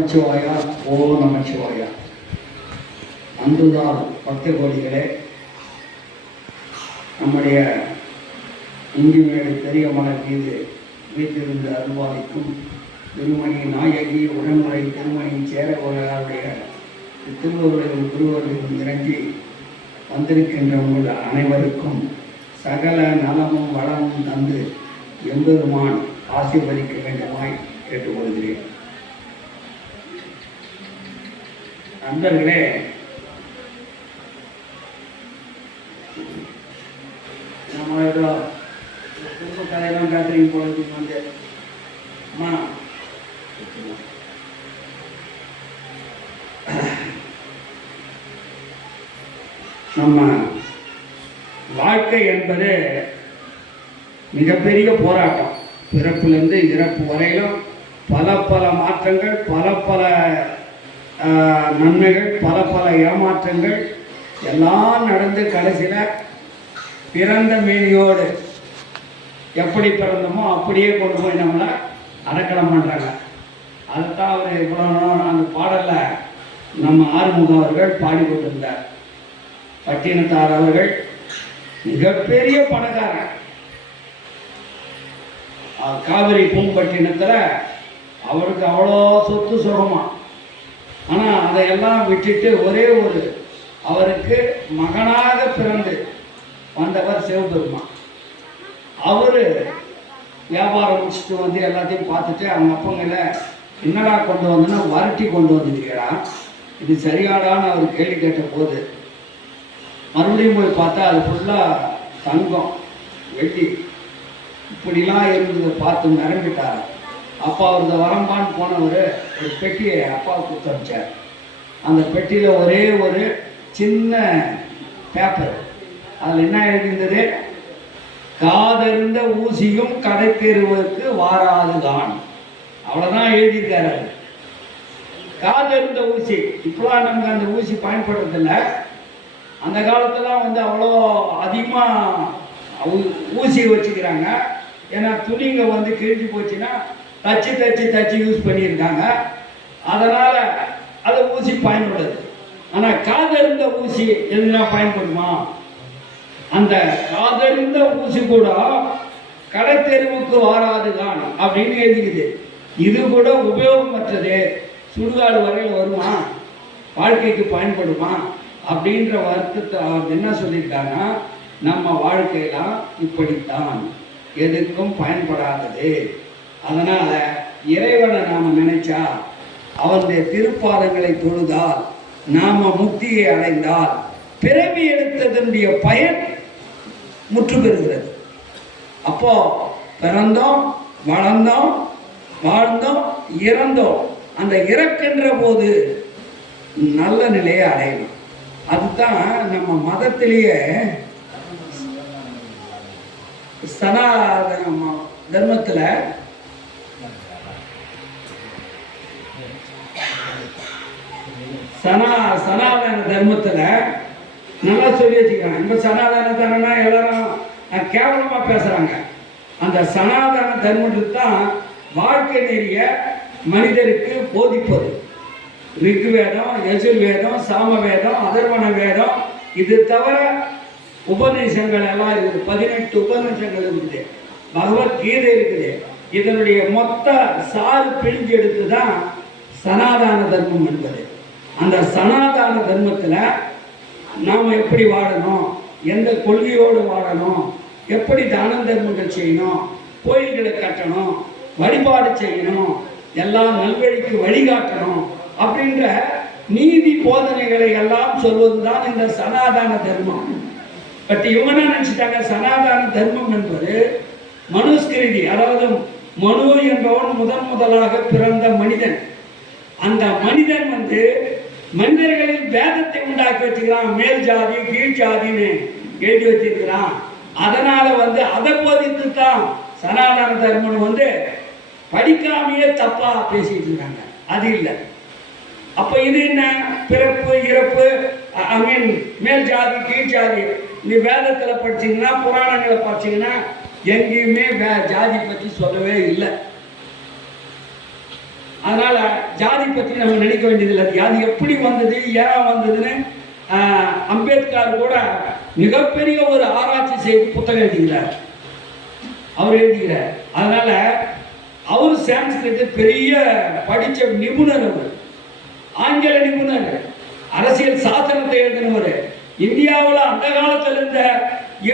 நமச்சிவாயா, ஓம் நமச்சிவாயா. அன்புதான் பக்த கோடிகளே, நம்முடைய இஞ்சிமேடு பெரிய மலர் மீது வீட்டிலிருந்து அருள்வாளிக்கும் திருமணி நாயகி உடன்முறை திருமணி சேரவர்களுடைய திருவருளையும் திருவருளையும் இறங்கி வந்திருக்கின்ற உங்கள் அனைவருக்கும் சகல நலமும் வளமும் தந்து எம்பெருமான் ஆசீர்வதிக்க வேண்டுமாய் கேட்டுக்கொள்கிறேன். நண்பர்களே, நம்மளோட குடும்ப கதையெல்லாம் பேசுறீங்க போது வந்து அம்மா நம்ம வாழ்க்கை என்பது மிகப்பெரிய போராட்டம். பிறப்பிலிருந்து இறப்பு வரையிலும் பல பல மாற்றங்கள், பல பல நன்மைகள், பல பல ஏமாற்றங்கள் எல்லாம் நடந்து கடைசியில் பிறந்த மேனியோடு எப்படி பிறந்தோமோ அப்படியே கொண்டு போய் நம்மளை அடக்கலம் பண்ணுறாங்க. அதுதான் அவர் இவ்வளோ அந்த பாடலில் நம்ம ஆறுமுகம் அவர்கள் பாடிக்கொண்டிருந்தார். பட்டினத்தார் அவர்கள் மிகப்பெரிய பணக்காரன். காவிரி பூம்பட்டினத்தில் அவருக்கு அவ்வளோ சொத்து சுகமா. ஆனால் அதையெல்லாம் விட்டுட்டு ஒரே ஒரு அவருக்கு மகனாக பிறந்து வந்தவர் சிவபெருமான். அவர் வியாபாரம் முடிச்சுட்டு வந்து எல்லாத்தையும் பார்த்துட்டு அவங்க அப்பங்கள என்னடா கொண்டு வந்தோன்னா வரட்டி கொண்டு வந்துருக்கிறா, இது சரியாடான்னு அவர் கேள்வி கேட்ட போது மறுபடியும் போய் பார்த்தா அது ஃபுல்லாக தங்கம் வெள்ளி இப்படிலாம் இருந்ததை பார்த்து நிரம்பிட்டார். அப்பா அவரது வரம்பான்னு போனவர் ஒரு பெட்டியை அப்பாவுக்கு கொடுத்தார். அந்த பெட்டியில் ஒரே ஒரு சின்ன பேப்பர், அதில் என்ன எழுதியிருந்தது, காதறிந்த ஊசியும் கடை தேர்வுக்கு வாராதுதான். அவ்வளோதான் எழுதியிருக்காரு. காதறிந்த ஊசி, இப்போலாம் நமக்கு அந்த ஊசி பயன்படுறதில்லை. அந்த காலத்தெல்லாம் வந்து அவ்வளோ அதிகமாக ஊசி வச்சுக்கிறாங்க. ஏன்னா துணிங்க வந்து கிழிஞ்சு போச்சுன்னா தச்சு தச்சு தச்சு யூஸ் பண்ணியிருக்காங்க. அதனால் அதை ஊசி பயன்படுது. ஆனால் காதறிந்த ஊசி எதுனா பயன்படுமா? அந்த காதறிந்த ஊசி கூட கடை தெருவுக்கு வாராதுதான் அப்படின்னு எழுதிக்குது. இது கூட உபயோகமற்றது, சுடுகாடு வரையில் வருமா, வாழ்க்கைக்கு பயன்படுமா அப்படின்ற வருத்தத்தை அவர் என்ன சொல்லியிருக்காங்கன்னா, நம்ம வாழ்க்கையெல்லாம் இப்படித்தான், எதுக்கும் பயன்படாதது. அதனால் இறைவனை நாம் நினைச்சா, அவனுடைய திருப்பாதங்களை தொழுதால், நாம் முக்தியை அடைந்தால் பிறவி எடுத்ததனுடைய பயன் முற்று பெறுகிறது. அப்போ பிறந்தோம், வளர்ந்தோம், வாழ்ந்தோம், இறந்தோம். அந்த இறக்கின்ற போது நல்ல நிலையை அடையணும். அதுதான் நம்ம மதத்திலேயே சனாதன தர்மத்தில் சனாதன தர்மத்தில் நல்லா சொல்லி வச்சுக்கிறாங்க. இப்போ சனாதன தர்மம்னா எல்லாரும் கேவலமாக பேசுகிறாங்க. அந்த சனாதன தர்மத்துக்கு தான் வாழ்க்கை நெறிய மனிதருக்கு போதிப்பது. ரிக்வேதம், யஜுர்வேதம், சாமவேதம், அதர்வண வேதம், இது தவிர உபநிஷங்கள் எல்லாம் இருக்குது. 18 உபநிஷங்கள் இருக்குது. பகவத்கீதை இருக்குது. இதனுடைய மொத்த சாறு பிழிஞ்சு எடுத்து தான் சனாதன தர்மம் என்பது. அந்த சனாதன தர்மத்தில் நாம் எப்படி வாழணும், எந்த கொள்கையோடு வாழணும், எப்படி தான தர்மங்கள் செய்யணும், கோயில்களை கட்டணும், வழிபாடு செய்யணும், எல்லா நல்வழிக்கு வழிகாட்டணும் அப்படின்ற நீதி போதனைகளை எல்லாம் சொல்வது தான் இந்த சனாதன தர்மம். பட் இவங்க என்ன நினைச்சிட்டாங்க, சனாதன தர்மம் என்பது மனுஸ்கிருதி, அதாவது மனு என்பவன் முதலாக பிறந்த மனிதன். அந்த மனிதன் வந்து மனிதர்களில் வேதத்தை உண்டாக்கி வச்சுக்கிறான். மேல் ஜாதி கீழ் ஜாதின்னு எழுதி வச்சிருக்கிறான். அதனால வந்து அதை போதித்து தான் சனாதன தர்மம் வந்து படிக்காமையே தப்பா பேசிட்டு இருக்காங்க. அது இல்லை. அப்போ இது என்ன, பிறப்பு இறப்பு, ஐ மீன் மேல் ஜாதி கீழ் ஜாதி, நீ வேதத்தில் படிச்சிங்கன்னா புராணங்களை படிச்சிங்கன்னா எங்கேயுமே ஜாதி பற்றி சொல்லவே இல்லை. அதனால் ஜாதி பற்றி நம்ம நினைக்க வேண்டியதில்லை. ஜாதி எப்படி வந்தது, ஏன் வந்ததுன்னு அம்பேத்கர் கூட மிகப்பெரிய ஒரு ஆராய்ச்சி செய்து புத்தகம் எழுதுகிறார். அவர் எழுதுகிறார். அதனால அவர் சான்ஸ்கிரிட் பெரிய படித்த நிபுணர், அவர் ஆங்கில நிபுணர், அரசியல் சாசனத்தை எழுதினவர். இந்தியாவில் அந்த காலத்தில் இருந்த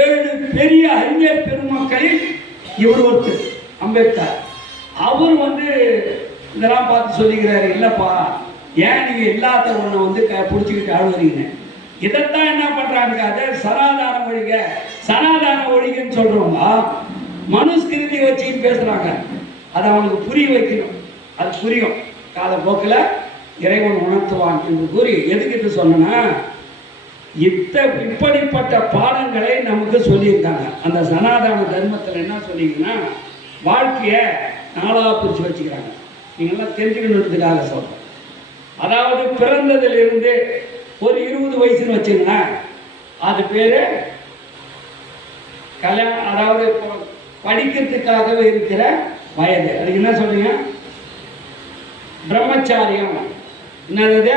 7 பெரிய அறிஞர் பெருமக்களில் இவர் ஒருத்தர் அம்பேத்கர். அவர் இதெல்லாம் பார்த்து சொல்லிக்கிறாரு, இல்லைப்பா ஏன் நீங்கள் எல்லாத்த ஒன்று பிடிச்சிக்கிட்டு அழுகுறீங்க, இதைத்தான் என்ன பண்ணுறாங்க, அதை சனாதான ஒழிக சனாதான ஒழிகன்னு சொல்கிறவங்க மனுஸ்கிருதி வச்சுன்னு பேசுகிறாங்க. அதை அவனுக்கு புரிய வைக்கணும், அது புரியும் காலப்போக்கில் இறைவன் உணர்த்துவான் என்று கூறி எதுக்கிட்டு சொன்னா இப்படிப்பட்ட பாடங்களை நமக்கு சொல்லியிருக்காங்க. அந்த சனாதன தர்மத்தில் என்ன சொல்லிங்கன்னா வாழ்க்கையை 4ஆக பிரித்து வச்சுக்கிறாங்க. நீங்கள்லாம் தெரிஞ்சுக்கணுன்றதுக்காக சொல்கிறேன். அதாவது பிறந்ததிலிருந்து ஒரு 20 வயசுன்னு வச்சுங்களேன், அது பேர் கல்யாணம், அதாவது படிக்கிறதுக்காகவே இருக்கிற வயது. அதுக்கு என்ன சொல்றீங்க? பிரம்மச்சாரியம். என்னது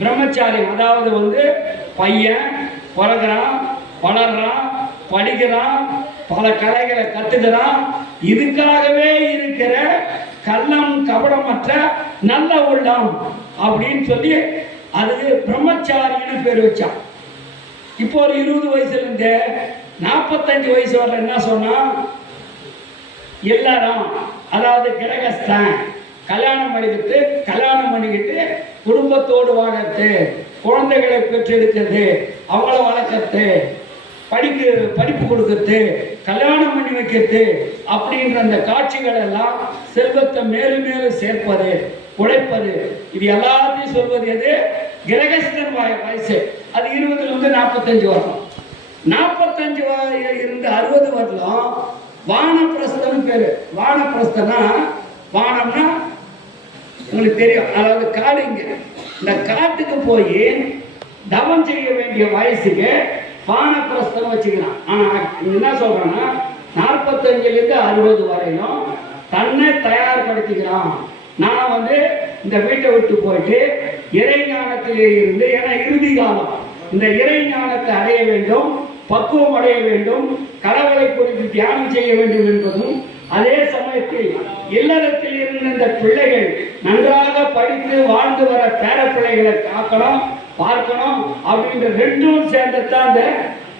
பிரம்மச்சாரியம்? அதாவது பையன் பிறகுறான், வளர்றான், படிக்கிறான், பல கலைகளை கத்துக்கிறான், இதுக்காகவே இருக்கிற கள்ளம் கபடமற்ற நல்ல உள்ளம் அப்படின்னு சொல்லி அதுக்கு பிரம்மச்சாரின்னு பேர் வச்சான். இப்போ ஒரு 20 வயசுல இருந்து 45 வயசு வரல என்ன சொன்னா, எல்லாரும் அதாவது கிரகஸ்தான் கல்யாணம் பண்ணிக்கிட்டு குடும்பத்தோடு வாழறது, குழந்தைகளை பெற்றெடுக்கிறது, அவங்கள வளர்க்கறது, படிப்பு கொடுக்கறது, கல்யாணம் பண்ணி வைக்கிறது அப்படின்ற அந்த காட்சிகள் எல்லாம் செல்வத்தை மேலும் மேலும் சேர்ப்பது, உழைப்பது, இது எல்லாத்தையும் சொல்வது எது? கிரகஸ்தன் வயசு. அது 20லிருந்து 45 வரலாம். 45 இருந்து 60 வரலாம் வானப்பிரஸ்தன் பேரு. வானப்பிரஸ்தனா, வானம்னா உங்களுக்கு தெரியும், அதாவது காடுங்க. இந்த காட்டுக்கு போய் தவம் செய்ய வேண்டிய வயசுக்கு வானப்பிரஸ்தம் வச்சுக்கலாம். ஆனா என்ன சொல்றேன்னா 45லிருந்து 60 வரையிலும் தன்னை தயார்படுத்திக்கிறான். நான் இந்த வீட்டை விட்டு போயிட்டு இறை ஞானத்திலே இருந்து, ஏன்னா இறுதி காலம், இந்த இறை ஞானத்தை அடைய வேண்டும், பக்குவம் அடைய வேண்டும், கடவுளை குறித்து தியானம் செய்ய வேண்டும் என்பதும், அதே சமயத்தில் இல்லறத்தில் இருந்த இந்த பிள்ளைகள் நன்றாக படித்து வாழ்ந்து வர பேர பிள்ளைகளை காக்கணும், பார்க்கணும் அப்படின்ற ரெண்டும் சேர்ந்ததான் அந்த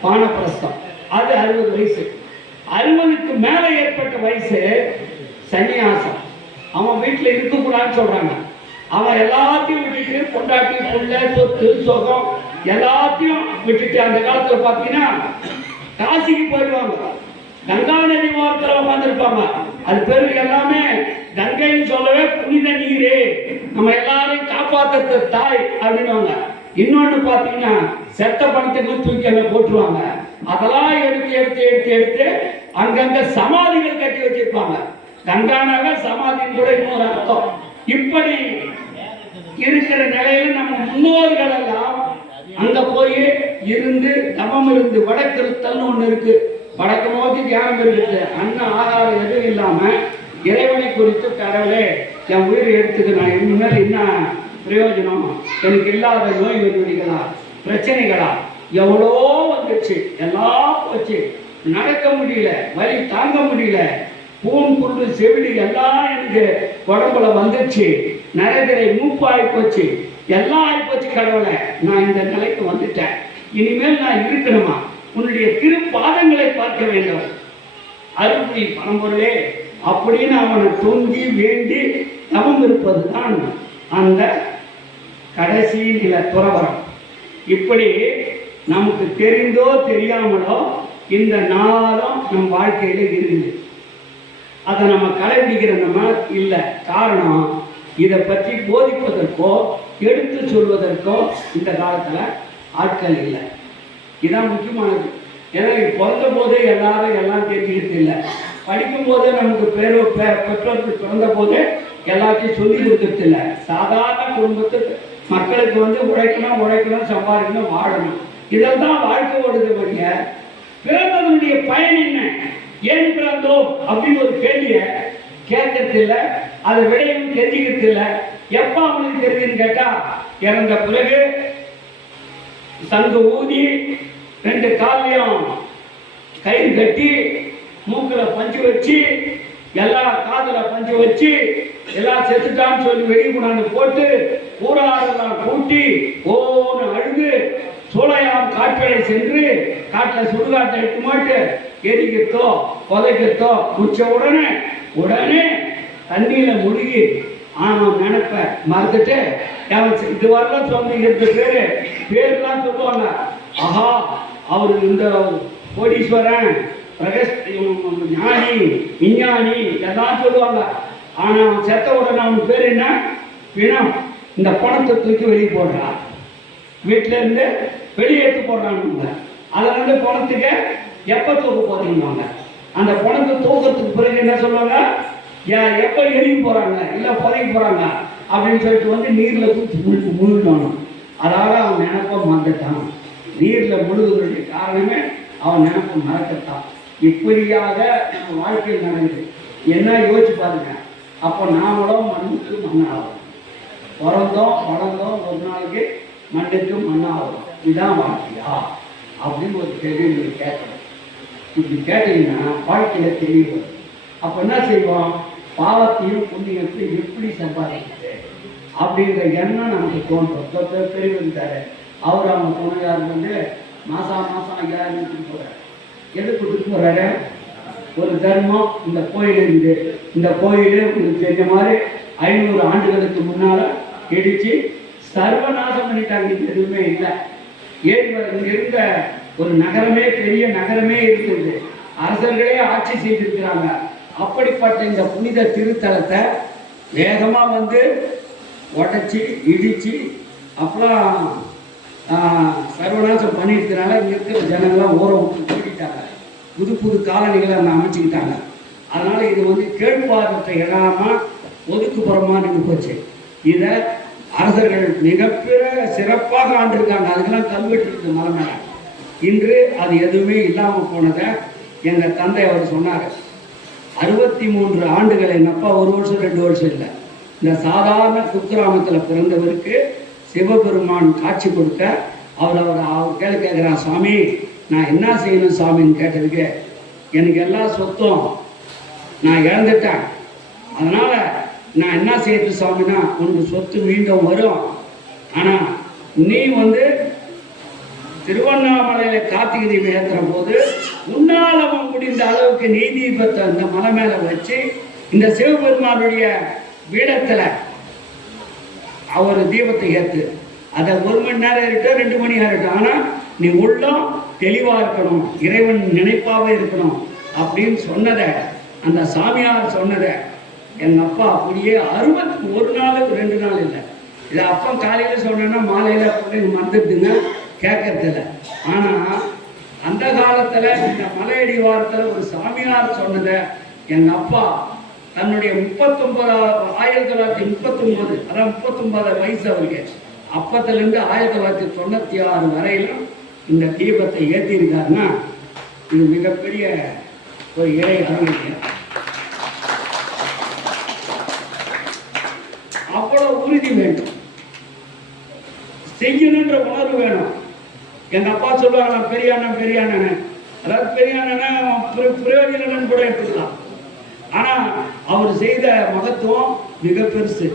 வானப்பிரஸ்தம். அது 60 வயசு. 60க்கு மேலே ஏற்பட்ட வயசு சன்னியாசம். அவன் வீட்டில் இருக்கக்கூடாதுன்னு சொல்றாங்க. அவன் எல்லாத்தையும் விட்டுட்டு, பொண்டாட்டி, புள்ள, சொத்து, சுகம் எல்லாத்தையும் விட்டுட்டு, அந்த காலத்துல பாத்தீங்கன்னா காசிக்கு போயிடுவாங்க. கங்கா நதி ஓரத்தில் உட்காந்துருப்பாங்க. அது பேரு எல்லாமே கங்கைன்னு சொல்லவே புனித நீரே, நம்ம எல்லாரையும் காப்பாற்றுறது தாய் அப்படின்வாங்க. இன்னொன்று பார்த்தீங்கன்னா செத்த பணத்துக்கு தூக்கி அங்கே போட்டுருவாங்க. அதெல்லாம் எடுத்து அங்கங்க சமாதிகள் கட்டி வச்சிருப்பாங்க. கங்கானாக சமாதின்னு கூட இன்னொரு அர்த்தம். இப்படி இருக்கிற நிலையில நம்ம முன்னோர்கள் எல்லாம் அங்க போய் இருந்து தவம் இருந்து வடக்கிருத்தல்னு ஒண்ணு இருக்கு. வடக்கு நோக்கி தியானம் இருக்குது. அன்ன ஆகாரம் எதுவும் இல்லாம இறைவனை குறித்து, கடவுளே என் உயிரை எடுத்துக்க, நான் இனிமேல் என்ன பிரயோஜனம், எனக்கு இல்லாத நோய் நொடிகளா, பிரச்சனைகளா எவ்வளோ வந்துச்சு, எல்லாம் போச்சு, நடக்க முடியல, வலி தாங்க முடியல, பூன் புல்லு செவிலி எல்லாம் எனக்கு உடம்புல வந்துச்சு, நரதிரை மூப்பாகி போச்சு, எல்லாம் ஆகிப்போச்சு, கடவுளை நான் இந்த நிலைக்கு வந்துட்டேன், இனிமேல் நான் இருக்கணுமா, உன்னுடைய திருப்பாதங்களை பார்க்க வேண்டும், அருள்புரி பரம்பொருளே அப்படின்னு அவனை தொங்கி வேண்டி தவம் இருப்பது தான் அந்த கடைசி நில துறவரம். இப்படி நமக்கு தெரிந்தோ தெரியாமலோ இந்த நாளும் நம் வாழ்க்கையில இருக்குது. அதை நம்ம கடைபிடிக்கிற நம்ம இல்லை. காரணம், இதை பற்றி போதிப்பதற்கோ எடுத்து சொல்வதற்கோ இந்த காலத்தில் ஆட்கள் இல்லை. இதுதான் முக்கியமானது. ஏன்னா பிறந்த போதே எல்லாரும் எல்லாம் தெரிஞ்சுக்கிட்டு இல்லை. படிக்கும் போதே நமக்கு பெற்றோர்கள் பிறந்த போதே எல்லாத்தையும் சொல்லி கொடுக்கறது இல்லை. சாதாரண குடும்பத்துக்கு மக்களுக்கு உழைக்கணும், சம்பாதிக்கணும், வாழணும், இதெல்லாம் வாழ்க்கை ஓடுது. பிறந்ததனுடைய பயன் என்ன, ஏன் பிறந்தோம் அப்படின்னு ஒரு கேள்வியை கேட்கறது இல்லை, அதை விடையும் தெரிஞ்சுக்கிறது இல்லை. எப்ப அவனுக்கு தெரிஞ்சுன்னு கேட்டா, இறந்த பிறகு சங்கு ஊதி 2 காலையும் கயிறு கட்டி மூக்குல பஞ்சு வச்சு எல்லா காதுல பஞ்சு வச்சு எல்லாம் செத்துட்டான்னு சொல்லி வெளியே கொண்டாந்து போட்டு ஊராரெல்லாம் கூட்டி ஓன்னு அழுது சோழையாம் காட்டுகளை சென்று காட்டில் சுடுகாட்டை எடுத்து மாட்டு எரிக்கத்தோ புதைக்கத்தோ குச்ச உடனே தண்ணியில முழுகி ஆமாம் நினைப்ப மறந்துட்டு இது வரலாம் சொன்ன 2 பேர்லாம் சொல்லுவாங்க. ஆஹா, அவரு இந்த கோடீஸ்வரன் ஞானி விஞ்ஞானி எல்லாம் சொல்லுவாங்க. ஆனா செத்த உடனே அவனுக்கு பேர் என்ன? பிணம். இந்த பணத்தை தூக்கி வெளியே போடுறான், வீட்டில இருந்து வெளியேற்று போடுறாங்க. அதை வந்து பணத்துக்கு எப்ப தூக்க போறீங்க? அந்த பணத்தை தூக்கத்துக்கு பிறகு என்ன சொல்லுவாங்க? எப்ப எரிக்க போறாங்க இல்ல புதைக்க போறாங்க அப்படின்னு சொல்லிட்டு வந்து நீர்ல தூக்கி முழுகணும். அதாவது அவன் நினைப்ப மறந்துட்டான். நீர்ல முழுகுவதற்கு காரணமே அவன் நினைப்ப மறக்கத்தான். இப்படியாக நம்ம வாழ்க்கையில் நடக்குது. என்ன யோசிச்சு பாருங்க. அப்போ நாமளும் மண்ணுக்கு மண்ணாகும், பிறந்தோம் வளர்ந்தோம், ஒரு நாளைக்கு மண்ணுக்கு மண்ணாகும். இதுதான் வாழ்க்கையா அப்படின்னு ஒரு கேள்வி நீங்க கேட்கணும். இப்படி கேட்டீங்கன்னா வாழ்க்கையில தெளிவு. அப்போ என்ன செய்வோம்? பாவத்தையும் புண்ணியத்தையும் எப்படி சம்பாதிக்கிறது அப்படின்ற எண்ணம் நமக்கு தோன்றும். தெரிவித்தாரு அவர் அவங்க துணையார் வந்து மாசம் 5000 கொடுத்து போறாரு. எது கொடுத்துட்டு போறாரு? ஒரு தர்மம். இந்த கோயில் இருந்து இந்த கோயில் உங்களுக்கு தெரிஞ்ச மாதிரி 500 ஆண்டுகளுக்கு முன்னால இடிச்சு சர்வநாசம் பண்ணிட்டாங்க. எதுவுமே இல்லை. இங்க இருந்த ஒரு நகரமே பெரிய நகரமே இருக்குது. அரசர்களே ஆட்சி செய்திருக்கிறாங்க. அப்படிப்பட்ட இந்த புனித திருத்தலத்தை வேகமா வந்து உடைச்சி இடிச்சு அப்பெல்லாம் சர்வநாசம் பண்ணிருக்கிறனால இங்க இருக்கிற ஜனங்கள்லாம் ஊரை விட்டு கூட்டிட்டாங்க. புது புது காலனிகளை அமைச்சுக்கிட்டாங்க. அதனால இது வந்து கேட்பார்த்த இடமா ஒதுக்குப்புறமா நின்று போச்சு. இதை அரசர்கள் மிகப்பெரிய சிறப்பாக ஆண்டிருக்காங்க. அதுக்கெல்லாம் கல்வெட்டு இருக்கு மலை மேல. இன்று அது எதுவுமே இல்லாமல் போனதை எங்க தந்தை அவர் சொன்னார். 63 ஆண்டுகள் எங்கள் அப்பா 1 வருஷம் 2 வருஷம் இல்லை. இந்த சாதாரண குக்கிராமத்தில் பிறந்தவருக்கு சிவபெருமான் காட்சி கொடுக்க அவர் கேட்குறான், சாமி நான் என்ன செய்யணும் சாமின்னு கேட்டதுக்கு, எனக்கு எல்லா சொத்தும் நான் இழந்துட்டேன், அதனால நான் என்ன செய்யறது சாமின்னா, உனக்கு சொத்து மீண்டும் வரும். ஆனால் நீ வந்து திருவண்ணாமலையில கார்த்திகை தீபம் ஏற்றுற போது உன்னால முடிந்த அளவுக்கு நெய் தீபத்தை அந்த மலை மேல வச்சு இந்த சிவபெருமானுடைய பீடத்துல அவர் தீபத்தை ஏற்று. அதை 1 மணி நேரம் இருக்கட்டும் 2 மணி நேரம் இருக்கட்டும், ஆனா நீ உள்ளம் தெளிவா இருக்கணும், இறைவன் நினைப்பாவே இருக்கணும் அப்படின்னு சொன்னதை, அந்த சாமியார் சொன்னதை எங்க அப்பா அப்படியே 61 நாளுக்கு 2 நாள் இல்லை. இதை அப்பா காலையில சொன்னா மாலையில மறந்துட்டுங்க கேட்கறது இல்லை. ஆனா அந்த காலத்துல இந்த மலையடி வாரத்துல ஒரு சாமியார் சொன்னதை எங்க அப்பா தன்னுடைய 1939 அதான் 39 வயசு அவருக்கு, அப்பத்திலிருந்து 1996 வரையிலும் இந்த தீபத்தை ஏற்றிருக்காருன்னா இது மிகப்பெரிய ஒரு இறை அருள். அவ்வளவு உறுதி வேண்டும், செய்யணுன்ற உணர்வு வேணும். எங்க அப்பா சொல்லுவாங்க பெரிய அண்ணன், அதாவது பெரிய அண்ணன் பிரயோஜனன் கூட எடுத்துக்கலாம். ஆனா அவர் செய்த மகத்துவம் மிக பெருசு.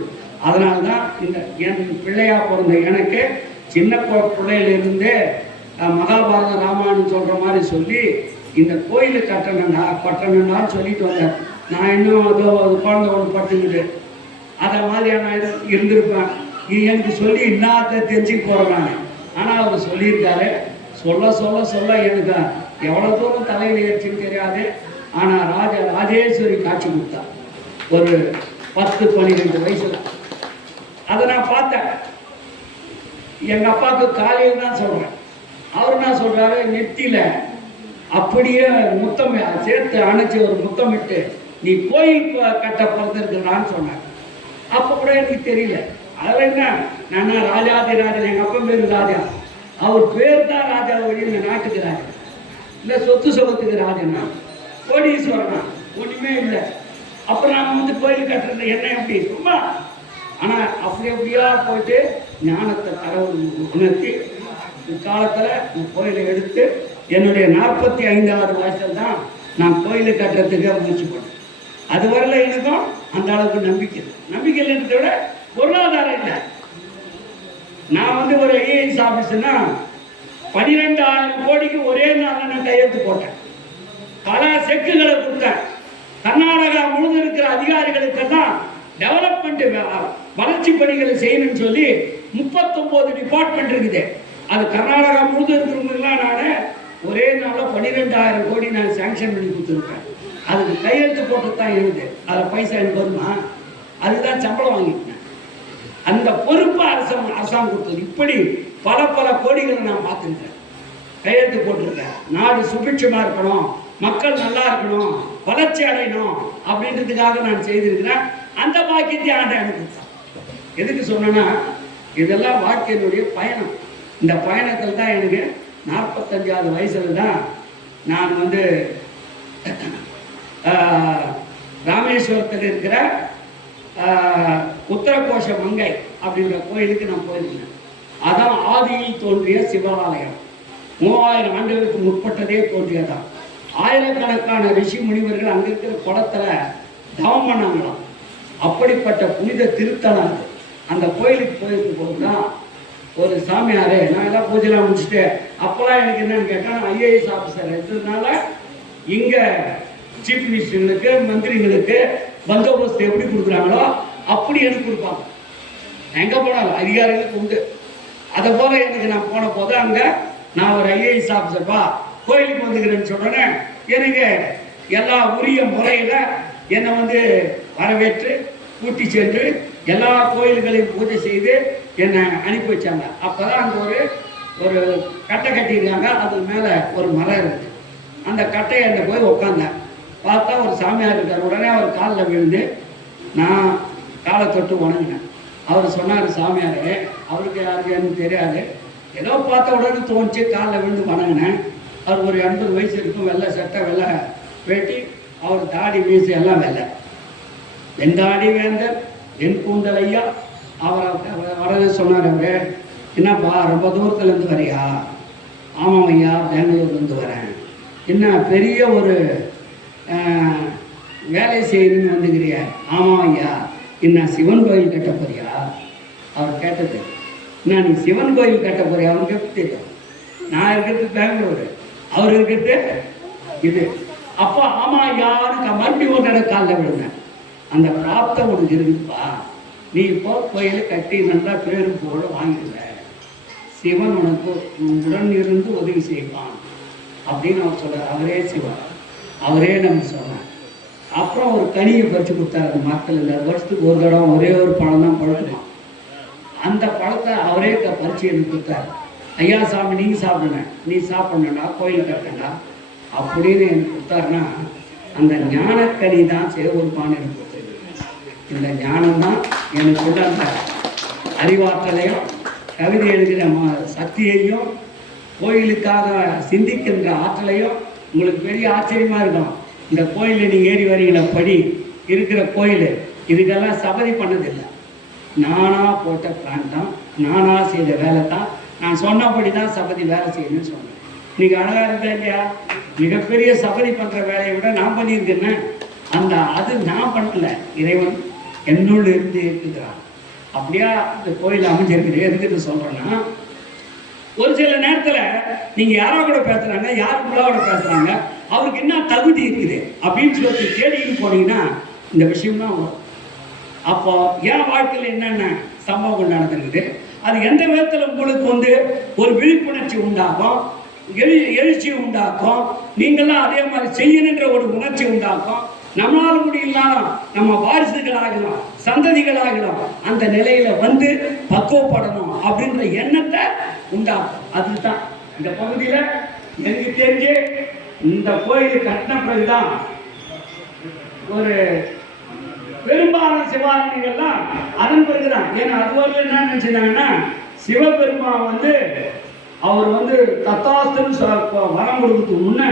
அதனால்தான் இந்த என் பிள்ளையா பிறந்த எனக்கு சின்ன பிள்ளையிலிருந்தே மகாபாரதம் ராமாயணம் சொல்ற மாதிரி சொல்லி இந்த கோயிலை கட்டணும்னான்னு சொல்லிட்டு வந்தார். நான் இன்னும் அதோ குழந்தை ஒன்று பட்டுக்கிட்டு அதை மாதிரியான இருந்திருப்பேன். இது எனக்கு சொல்லி இன்னாத்த தெரிஞ்சுக்க போறேன் நான். ஆனால் அவர் சொல்லியிருக்காரு. சொல்ல சொல்ல சொல்ல எனக்கு எவ்வளோ தூரம் தலையில் ஏற்றுன்னு தெரியாது. ஆனால் ராஜேஸ்வரி காட்சி கொடுத்தா ஒரு 10-12 வயசுல. அதை நான் பார்த்தேன். எங்க அப்பாவுக்கு காலையில் தான் சொல்றேன். அவர் என்ன சொல்றாரு, நெத்தியில அப்படியே முத்தம் சேர்த்து அணைச்சி ஒரு முத்தமிட்டு நீ கோயில் கட்ட பிறந்திருக்கிறான்னு சொன்னார். அப்ப கூட எனக்கு தெரியல. அதில் என்ன, நான் ராஜாதி ராஜன், எங்க அப்பா பேரு ராஜா, அவர் பேர் தான் ராஜா வழி, இந்த நாட்டுக்கு ராஜா இல்லை, சொத்து சுகத்துக்கு ராஜனா, கோடீஸ்வரனா, ஒண்ணுமே இல்லை. அப்புறம் நாம வந்து கோயில் கட்டுறது என்ன எப்படி சும்மா. ஆனா அப்படி அப்படியா போயிட்டு ஞானத்தை கடவுள் உணர்த்தி இக்காலத்துல கோயிலை எடுத்து என்னுடைய 45வது வயசுல தான் நான் கோயிலை கட்டுறதுக்கு முயற்சி பண்ணேன். அது வரல எனக்கும் அந்த அளவுக்கு நம்பிக்கை இல்லைன்றதை விட பொருளாதாரம் இல்லை. நான் வந்து ஒரு ஐஏஎஸ் ஆபீஸ்னா 12,000 கோடிக்கு ஒரே நாள் நான் கையெழுத்து போட்டேன். பல செக்குகளை கொடுத்தேன். கர்நாடகா முழுது இருக்கிற அதிகாரிகளுக்கெல்லாம் டெவலப்மெண்ட் வளர்ச்சி பணிகளை செய்யணும்னு சொல்லி 39 டிபார்ட்மெண்ட் இருக்குது. அது கர்நாடகா முழுது இருக்கிறவங்கலாம் நான் ஒரே நாளில் 12,000 கோடி நான் சாங்ஷன் பண்ணி கொடுத்துருக்கேன். அதுக்கு கையெழுத்து போட்டு தான் இருக்குது. அதில் பைசா எனக்கு வருமா? அதுதான் சம்பளம் வாங்கிட்டேன். அந்த பொறுப்பு அரசாங்கம் கொடுத்தது. இப்படி பல கோடிகளை நான் பார்த்துருக்கேன், கையெழுத்து போட்டிருக்கேன். நாடு சுபிட்சமாக இருக்கணும், மக்கள் நல்லா இருக்கணும், வளர்ச்சி அடையணும் அப்படின்றதுக்காக நான் செய்திருக்கிறேன். அந்த பாக்கியத்தை ஆண்டை எனக்கு கொடுத்தான். எதுக்கு சொன்னேன்னா, இதெல்லாம் வாழ்க்கையினுடைய பயணம். இந்த பயணத்தில் தான் எனக்கு 45வது வயசுல தான் நான் வந்து ராமேஸ்வரத்தில் இருக்கிற உத்தரகோஷ மங்கை அப்படின்ற கோயிலுக்கு நான் போயிருந்தேன். அதான் ஆதியில் தோன்றிய சிவாலயம். 3000 ஆண்டுகளுக்கு முற்பட்டதே தோன்றியதான். ஆயிரக்கணக்கான ரிஷி முனிவர்கள் அங்க இருக்கிற குளத்துல தவம் பண்ணாங்களாம். அப்படிப்பட்ட புனித திருத்தலம். அந்த கோயிலுக்கு போயிருக்கும் போதுதான் ஒரு சாமியாரு, நான் எல்லாம் பூஜைலாம் முடிச்சுட்டு அப்பெல்லாம் எனக்கு என்னன்னு கேட்டேன், ஐஏஎஸ் ஆஃபீஸர் இருந்ததுனால இங்க சீஃப் மினிஸ்டர்களுக்கு மந்திரிகளுக்கு பந்தோபஸ்து எப்படி கொடுக்குறாங்களோ அப்படி எனக்கு கொடுப்பாங்க. எங்க போனாலும் அதிகாரிகளுக்கு உண்டு. அதை போல எனக்கு நான் போன போது அங்க நான் ஒரு ஐஏஎஸ் ஆஃபீஸர்ப்பா கோயிலுக்கு வந்துக்கிறேன்னு சொன்னோன்னே எனக்கு எல்லா உரிய முறையில என்னை வந்து வரவேற்று கூட்டி சென்று எல்லா கோயில்களையும் பூஜை செய்து என்னை அனுப்பி வச்சாங்க. அப்பதான் அங்கே ஒரு கட்டை கட்டியிருக்காங்க. அதுக்கு மேலே ஒரு மரம் இருக்குது. அந்த கட்டையை என்ன போய் உட்காந்தேன். பார்த்தா ஒரு சாமியார் இருக்கார். உடனே அவர் காலில் விழுந்து நான் காலை தொட்டு வணங்கினேன். அவர் சொன்னார், சாமியார் அவருக்கு யாருக்கு எனக்கு தெரியாது, ஏதோ பார்த்த உடனே தோணுச்சு, காலில் விழுந்து வணங்கினேன். அவர் ஒரு 80 வயசு இருக்கும், வெள்ளை சட்டை வெள்ளை வேட்டி, அவர் தாடி மீசை எல்லாம் வெள்ளை. என் தாடி வேந்தர் என் கூந்தல் ஐயா. அவர் உடனே சொன்னார், அவரு என்னப்பா ரொம்ப தூரத்துலேருந்து வரியா? ஆமாம் ஐயா, பெங்களூர்லேருந்து வரேன். என்ன பெரிய ஒரு வேலை செய்யணும்னு வந்துக்கிறிய? ஆமாம் ஐயா. என்ன சிவன் கோயில் கட்ட போறியா? அவர் கேட்டது, என்ன நீ சிவன் கோயில் கட்ட போறியா? அவருக்கு எப்படி தெரியும்? நான் இருக்கிறது பெங்களூரு, அவர் இருக்கிறது இது. அப்போ ஆமாம் ஐயான்னு மறுபடியும் ஒரு நட காலில் விடுங்க. அந்த பிராப்தம் உனக்கு இருக்குதுப்பா, நீ இப்போ கோயிலை கட்டி நல்லா பேரும் போல வாங்கிடுற, சிவன் உனக்கு உடன் இருந்து உதவி செய்வான் அப்படின்னு அவர் சொல்றார். அவரே சிவன், அவரே நம்ம சொன்னார். அப்புறம் ஒரு கனியை பறித்து கொடுத்தாரு. அந்த மக்கள் இல்லை, வருஷத்துக்கு ஒரு தடவை ஒரே ஒரு பழம் தான் பழுக்கணும். அந்த பழத்தை அவரே பறித்து எனக்கு கொடுத்தாரு. ஐயா சாமி நீங்கள் சாப்பிடுங்க, நீ சாப்பிடணுண்டா, கோயில் கட்டண்டா அப்படின்னு எனக்கு கொடுத்தாருன்னா, அந்த ஞானக்கனி தான் சிவபெருமான் எனக்கு கொடுத்தது. இந்த ஞானம் தான் எனக்குள்ள அந்த அறிவாற்றலையும் கவிதை எழுதுகிற சக்தியையும் கோயிலுக்காக சிந்திக்கின்ற ஆற்றலையும். உங்களுக்கு பெரிய ஆச்சரியமாக இருக்கும், இந்த கோயிலில் நீங்கள் ஏறி வரீங்கள படி இருக்கிற கோயில், இதுக்கெல்லாம் சபதி பண்ணதில்லை. நானாக போட்ட பிளான் தான், நானாக செய்த வேலை தான். நான் சொன்னபடி தான் சபதி வேலை செய்யணும்னு சொன்னேன். இன்னைக்கு அழகாக இருந்தா இல்லையா? மிகப்பெரிய சபதி பண்ணுற வேலையை விட நான் பண்ணியிருக்கேன்னு அது நான் பண்ணல, இறைவன் என்னுள் இருந்து இருக்குகிறான். அப்படியா இந்த கோயில் அமைஞ்சிருக்குது. எதுக்கு சொல்கிறேன்னா, ஒரு சில நேரத்தில் நீங்கள் யாரோ கூட பேசுகிறாங்க, யாருக்குள்ளாவோட பேசுகிறாங்க, அவருக்கு என்ன தகுதி இருக்குது அப்படின்னு சொல்லி தேடிட்டு போனீங்கன்னா இந்த விஷயம் தான் வரும். அப்போ என் வாழ்க்கையில் என்னென்ன சம்பவங்கள் நடந்துருக்குது, அது எந்த விதத்தில் உங்களுக்கு வந்து ஒரு விழிப்புணர்ச்சி உண்டாகும், எழுச்சி உண்டாக்கும், நீங்களாம் அதே மாதிரி செய்யணுன்ற ஒரு உணர்ச்சி உண்டாக்கும். நம்மளால முடியலாம், நம்ம வாரிசுகளாகலாம், சந்ததிகளாகலாம், அந்த நிலையில வந்து பக்குவப்படணும் அப்படின்ற எண்ணத்தை உண்டாக்கும். அதுதான் இந்த பகுதியில எனக்கு தெரிஞ்சு இந்த கோயில் கட்டின பிறகுதான் ஒரு பெரும்பாலான சிவாலயங்கள்லாம் அதன் பிறகுதான். ஏன்னா அதுவரையில் என்ன நினைச்சிருந்தாங்கன்னா, சிவபெருமான் வந்து அவர் வந்து தத்தாஸ்தன் வரம் கொடுக்கறதுக்கு முன்ன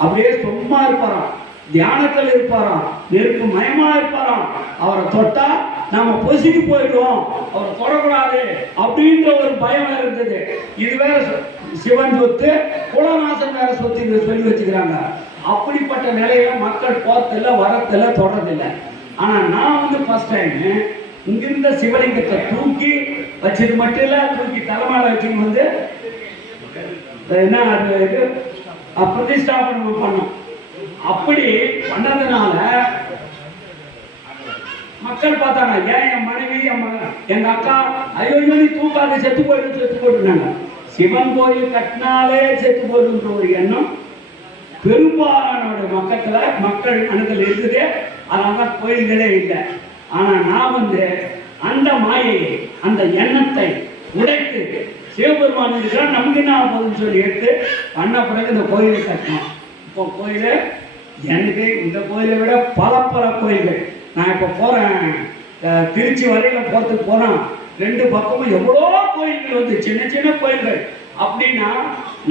அப்படியே சும்மா இருப்பாராம். தியானத்தில் இருப்பாராம், நெருப்பு மயமா இருப்பாராம். அவரை தொட்டா நாம பொசுக்கி போயிடுவோம், அவரை தொடக்கூடாது அப்படின்ற ஒரு பயம் வேற இருந்தது. இது வேற சிவன் சொத்து, குலநாசன் வேற சொத்து சொல்லி வச்சுக்கிறாங்க. அப்படிப்பட்ட நிலையில மக்கள் போறதில்லை, வரதில்லை, தொடரதில்லை. ஆனா நான் வந்து ஃபர்ஸ்ட் டைம் இங்கிருந்த சிவலிங்கத்தை தூக்கி வச்சது மட்டும் இல்ல, தூக்கி தலைமையில வச்சுன்னு வந்து என்ன பிரதிஷ்டாபனம் பண்ணோம். அப்படி பண்ணதுனால மக்கள் பார்த்தாங்க, ஏன் என் மனைவி எங்க அக்கா ஐயோ நீ தூக்காது செத்து போயிடுனாங்க. சிவன் கோயில் கட்டினாலே செத்து போயிடுன்ற ஒரு எண்ணம் பெரும்பாலான மக்கள் மனதில் இருக்குது. அதனால கோயில்களே இல்லை. ஆனா நான் வந்து அந்த மாயையை, அந்த எண்ணத்தை உடைத்து சிவபெருமான் இருக்கிறான், நமக்கு என்ன ஆகுதுன்னு சொல்லி எடுத்து பண்ண பிறகு இந்த கோயிலை கட்டணும். இப்போ கோயில் எனக்கு இந்த கோயிலை விட பல கோயில்கள் நான் இப்போ போறேன், திருச்சி வரையில போறதுக்கு போறேன். 2 பக்கமும் எவ்வளோ கோயில்கள் வந்து சின்ன சின்ன கோயில்கள். அப்படின்னா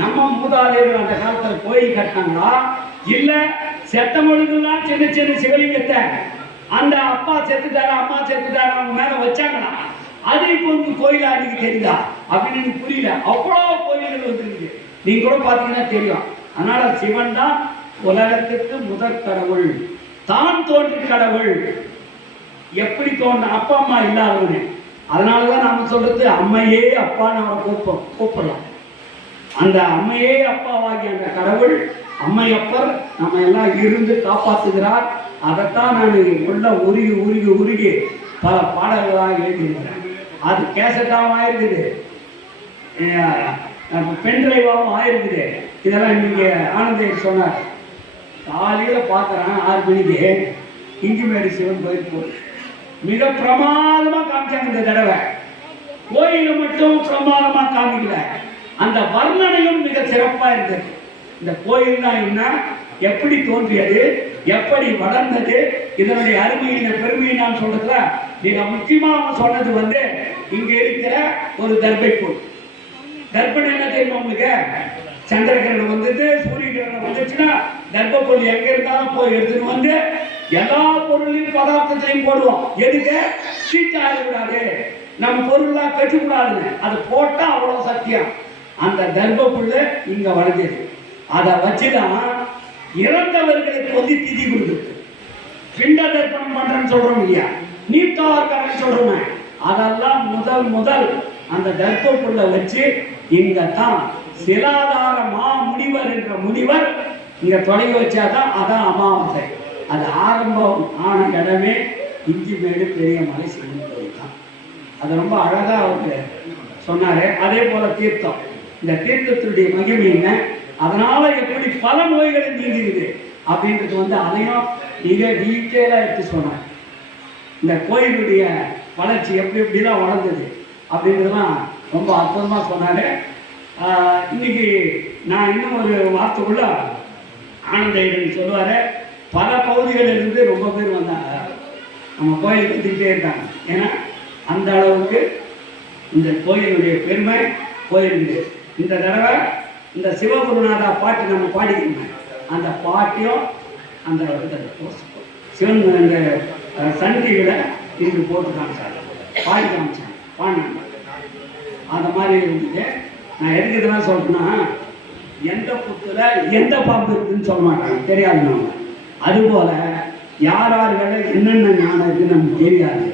நம்ம மூதாதையர்கள் அந்த காலத்துல கோயில் கட்டினாங்களா, இல்ல செத்தமொழிகள்லாம் சின்ன சின்ன சிவலிங்கத்தை அந்த அப்பா செத்துட்டாரு அம்மா செத்துட்டாரு அவங்க மேல வச்சாங்களா, அது இப்போ வந்து கோயில் அன்னைக்கு தெரியுதா அப்படின்னு எனக்கு புரியல. அவ்வளோ கோயில்கள் வந்துருக்கு, நீங்க கூட பாத்தீங்கன்னா தெரியும். அதனால சிவன் தான் உலகத்துக்கு முதற் கடவுள், தான் தோன்றி கடவுள். எப்படி தோன்ற அப்பா அம்மா இல்லாதவனே. அதனாலதான் நாம சொல்றது அம்மையே அப்பான்னு அவரை கூப்பிடலாம். அந்த அம்மையே அப்பாவாகிய அந்த கடவுள் அம்மையப்பர் நம்ம எல்லாம் இருந்து காப்பாற்றுகிறார். அதைத்தான் நான் உள்ள உருகி பல பாடல்களாக எழுதியிருக்கிறேன். அது கேசட்டாகவும் ஆயிருக்குது, பென்ட்ரைவாகவும் ஆயிருக்குது. இதெல்லாம் இன்னைக்கு ஆனந்தையர் சொன்னார். காலையில பார்க்குறேன் 6 மணிக்கு இஞ்சிமேடு சிவன் கோயில் போகுது. மிக பிரமாதமா காமிச்சாங்க. இந்த தடவை கோயில மட்டும் பிரமாதமா காமிக்கல, அந்த வர்ணனையும் மிக சிறப்பா இருந்தது. இந்த கோயில் தான் என்ன, எப்படி தோன்றியது, எப்படி வளர்ந்தது, இதனுடைய அருமையின் பெருமையை நான் சொல்றதுல மிக முக்கியமாக சொன்னது வந்து இங்க இருக்கிற ஒரு தர்பைப்பொருள். தர்ப்பணம் என்ன தெரியும் உங்களுக்கு? சந்திரகிரகணம் வந்தது, சூரிய கிரகணம் வந்துச்சுன்னா தர்ப்பப்பொருள் எங்க இருந்தாலும் போய் எடுத்துட்டு வந்து எல்லா பொருளையும் பதார்த்தத்திலையும் போடுவோம். எதுக்கு? சீட்டா இருக்கக்கூடாது, நம்ம பொருள்லாம் கட்டுக்கூடாதுன்னு. அது போட்டா அவ்வளவு சத்தியம். அந்த தர்ப்பப்புள்ள இங்க வளர்ந்தது. அதை வச்சுதான் இறந்தவர்களுக்கு வந்து திதி கொடுக்குது. பிண்ட தர்ப்பணம் பண்றேன்னு சொல்றோம் இல்லையா, நீட்டாக்கறன்னு சொல்றோமே, அதெல்லாம் முதல் அந்த தர்ப்பப்புள்ள வச்சு இங்க தான் சிலாதார முனிவர் என்ற முனிவர் இங்க தொடங்கி வச்சாதான் அதான் அமாவாசை. அது ஆரம்பம் ஆன இடமே இஞ்சிமேடு பெரிய மலை சிவன் கோயில் தான். அது ரொம்ப அழகா அவருக்கு சொன்னாரு. அதே போல தீர்த்தம், இந்த தீர்த்தத்துடைய மகிமை என்ன, அதனால எப்படி பல நோய்கள் நீங்குது அப்படின்றது வந்து அதையும் மிக டீட்டெயிலா எடுத்து சொன்னார். இந்த கோயிலுடைய வளர்ச்சி எப்படிலாம் வளர்ந்தது அப்படின்றதுலாம் ரொம்ப அற்புதமா சொன்னாரு. இன்னைக்கு நான் இன்னும் ஒரு வார்த்தைக்குள்ள ஆனந்தையன் சொல்லுவாரு, பல பகுதிகளிலிருந்து ரொம்ப பேர் வந்தாங்க, நம்ம கோயில் கற்றுக்கிட்டே இருக்காங்க. ஏன்னா அந்த அளவுக்கு இந்த கோயிலுடைய பெருமை கோயிலுக்கு. இந்த தடவை இந்த சிவகுருநாதா பாட்டு நம்ம பாடிக்கணும். அந்த பாட்டையும் அந்த சிவன் இந்த சன் டிவியில் இன்று போட்டு காமிச்சாங்க, பாடி காமிச்சாங்க, பாடினாங்க. அந்த மாதிரி இருந்துச்சு. நான் எதுக்கு இதெல்லாம் சொல்றேன்னா, எந்த புத்துல எந்த பாம்பு இருக்குதுன்னு சொல்ல மாட்டாங்க, தெரியாது நம்ம. அதுபோல யாரார்களை என்னென்ன ஞானம் இருக்குன்னு நமக்கு தெரியாது.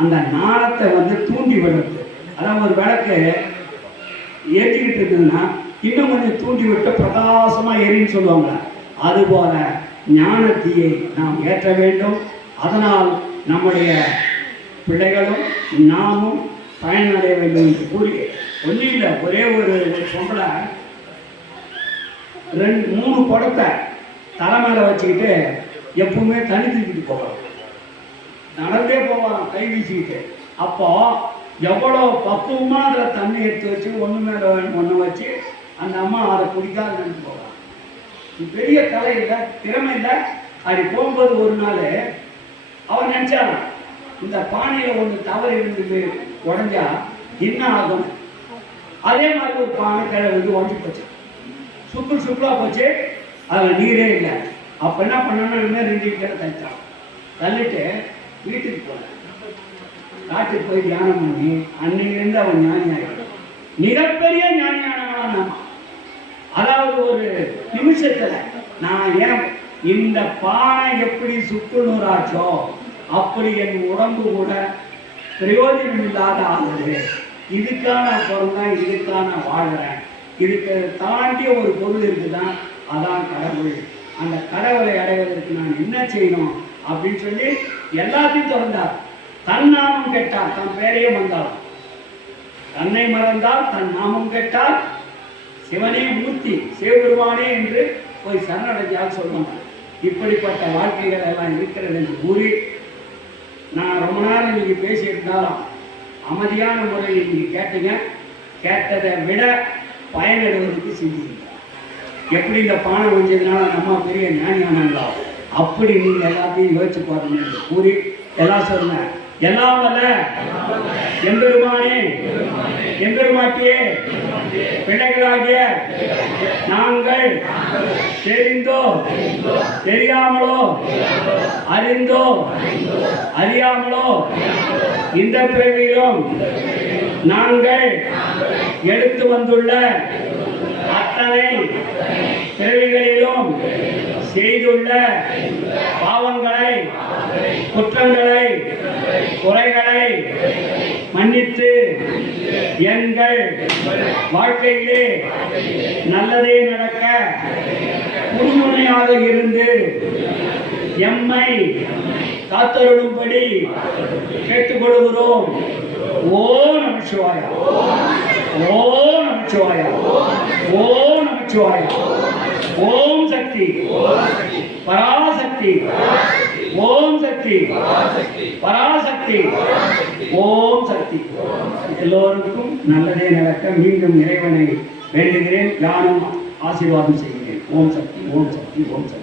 அந்த ஞானத்தை வந்து தூண்டி விடுறது. அதாவது ஒரு விளக்கு ஏற்றிக்கிட்டு இருக்குதுன்னா இன்னும் கொஞ்சம் தூண்டி விட்டு பிரகாசமா எரின்னு சொல்லுவாங்க. அதுபோல ஞானத்தையை நாம் ஏற்ற வேண்டும். அதனால் நம்முடைய பிள்ளைகளும் நாமும் பயனடைய வேண்டும் என்று கூறி, ஒன்றும் இல்லை, ஒரே ஒரு பொம்பளை 2-3 குடத்தை தலைமையில வச்சுக்கிட்டு எப்பவுமே தண்ணி தூக்கிட்டு போகலாம், நடந்தே போகலாம் கை வீசிக்கிட்டு. அப்போ எவ்வளோ பக்குவமா அதில் தண்ணி எடுத்து வச்சு ஒன்று மேலே ஒன்று வச்சு அந்த அம்மா அதை குடிக்காத நினைச்சு போகலாம். பெரிய கலை இல்லை, திறமை இல்லை. அப்படி போகும்போது ஒரு நாள் அவர் நினைச்சாங்க, இந்த பானையில் ஒன்று தவறி இருந்து உடஞ்சா என்ன ஆகும். அதே மாதிரி ஒரு பானை கிழ வந்து உடஞ்சி போச்சு, சுக்குலா போச்சு, அதில் நீரே இல்லை. அப்போ என்ன பண்ணோன்னா இன்னும் 2 வீட்டில் தள்ளிட்டான். தள்ளிட்டு வீட்டுக்கு போனேன். காட்டுக்கு போய் தியானம் பண்ணி அன்னையிலிருந்து அவன் ஞானியாகிடும். மிகப்பெரிய ஞானியானவன் நம்ம. அதாவது ஒரு நிமிஷத்துல நான் ஏன் இந்த பானை எப்படி சுக்குநூறாச்சோ அப்படி என் உடம்பு கூட பிரயோஜனம் இல்லாத ஆகுது. இதுக்கான பிறந்தான், இதுக்கான வாழ்கிறேன். இதுக்கு தாண்டிய ஒரு பொருள் இருக்குதான், அதான் கடவுள். அந்த கடவுளை அடைவதற்கு நான் என்ன செய்யணும் அப்படின்னு சொல்லி எல்லாத்தையும் திறந்தார். தன் நாமம் கேட்டார், தன் பேரையே வந்தார். தன்னை மறந்தால் தன் நாமம் கேட்டால் சிவனே மூர்த்தி சிவபெருமானே என்று போய் சரணடைஞ்சால் சொல்லுவாங்க. இப்படிப்பட்ட வாழ்க்கைகள் எல்லாம் இருக்கிறது என்று கூறி, நான் ரொம்ப நாள் நீங்க பேசியிருந்தாலும் அமைதியான முறையில் நீங்க கேட்டீங்க. கேட்டதை விட பயனடைவதற்கு செஞ்சீங்க. எப்படி இந்த பானை வந்ததுனால நம்ம பெரிய ஞானியானங்களோ அப்படி நீங்க எல்லாத்தையும் யோசிச்சு பாருங்க என்று கூறி எல்லாம் சொல்லுங்க. எல்லாம் வல்ல எம்பெருமானே, எம்பெருமாட்டியே, பிள்ளைகளாகிய நாங்கள் தெரிந்தோ தெரியாமலோ அறிந்தோ அறியாமலோ இந்த பிறவியிலும் நாங்கள் எடுத்து வந்துள்ள அத்தனை பிறவிகளிலும் செய்துள்ள பாவங்களை, குற்றங்களை, குறைகளை மன்னித்து எங்கள் வாழ்க்கையிலே நல்லதே நடக்க உறுதுணையாக இருந்து எம்மை காத்தருளும்படி கேட்டுக்கொள்கிறோம். ஓ நமச்சிவாயா, ஓ நமச்சிவாயா, ஓ நமச்சிவாயா. ஓம் சக்தி பராசக்தி, ஓம் சக்தி பராசக்தி, ஓம் சக்தி. எல்லோருக்கும் நல்லதே நடக்க மீண்டும் இறைவனை வேண்டுகிறேன். யானும் ஆசீர்வாதம் செய்கிறேன். ஓம் சக்தி, ஓம் சக்தி, ஓம் சக்தி.